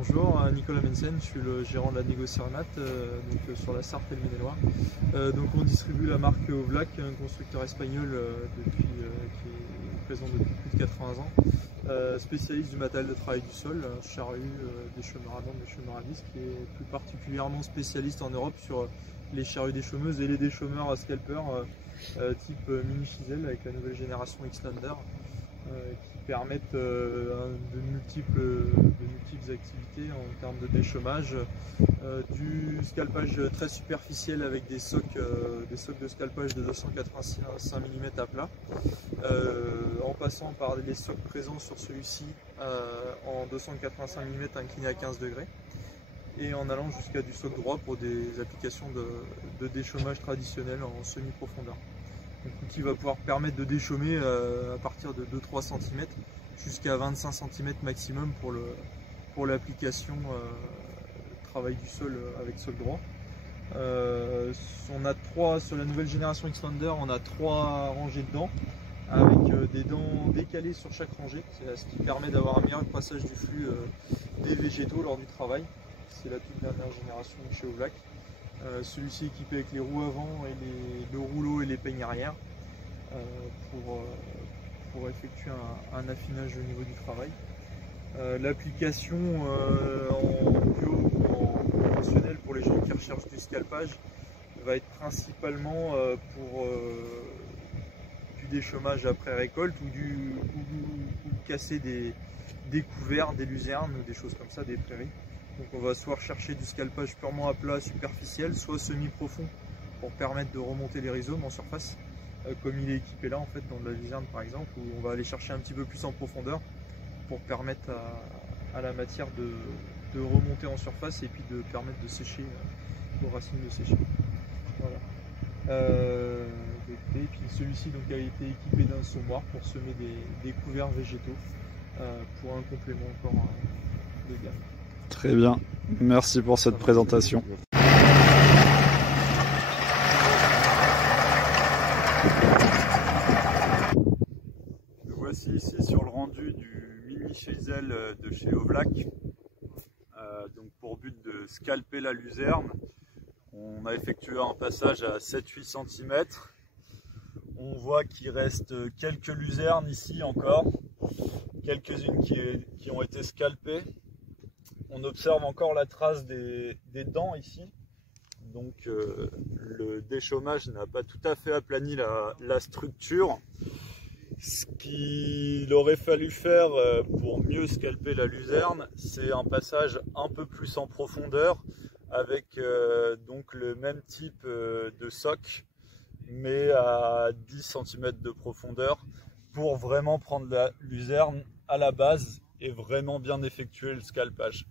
Bonjour, Nicolas Mensen, je suis le gérant de la Négo Cermat, sur la Sarthe et le Maine-et-Loire. Donc on distribue la marque Ovlac, un constructeur espagnol qui est présent depuis plus de 80 ans, spécialiste du matériel de travail du sol, charrue, des chômeurs à bande, des chômeurs à disque, et plus particulièrement spécialiste en Europe sur les charrues déchaumeuses et les déchaumeurs à scalper type mini chisel avec la nouvelle génération Xlander. Qui permettent de multiples activités en termes de déchaumage, du scalpage très superficiel avec des socs de scalpage de 285 mm à plat, en passant par les socs présents sur celui-ci en 285 mm incliné à 15 degrés, et en allant jusqu'à du soc droit pour des applications de déchaumage traditionnel en semi-profondeur. Donc l'outil va pouvoir permettre de déchaumer à partir de 2-3 cm jusqu'à 25 cm maximum pour l'application travail du sol avec sol droit. Sur la nouvelle génération Xlander, on a 3 rangées de dents avec des dents décalées sur chaque rangée, ce qui permet d'avoir un meilleur passage du flux des végétaux lors du travail. C'est la toute dernière génération de chez Ovlac. Celui-ci est équipé avec les roues avant et le rouleau et les peignes arrière pour effectuer un affinage au niveau du travail. L'application en bio ou en conventionnel pour les gens qui recherchent du scalpage va être principalement pour du déchaumage après récolte ou casser des couverts, des luzernes ou des choses comme ça, des prairies. Donc on va soit rechercher du scalpage purement à plat superficiel, soit semi-profond pour permettre de remonter les rhizomes en surface, comme il est équipé là en fait dans de la luzerne par exemple, où on va aller chercher un petit peu plus en profondeur pour permettre à la matière de remonter en surface et puis de permettre de sécher, aux racines de sécher. Voilà. Et puis celui-ci a été équipé d'un semoir pour semer des couverts végétaux pour un complément encore de gamme. Très bien, merci pour cette présentation. Nous voici ici sur le rendu du mini chisel de chez Ovlac. Donc pour but de scalper la luzerne, on a effectué un passage à 7-8 cm. On voit qu'il reste quelques luzernes ici encore, quelques-unes qui ont été scalpées. On observe encore la trace des dents ici, donc le déchaumage n'a pas tout à fait aplani la structure. Ce qu'il aurait fallu faire pour mieux scalper la luzerne, c'est un passage un peu plus en profondeur avec donc le même type de soc, mais à 10 cm de profondeur pour vraiment prendre la luzerne à la base et vraiment bien effectuer le scalpage.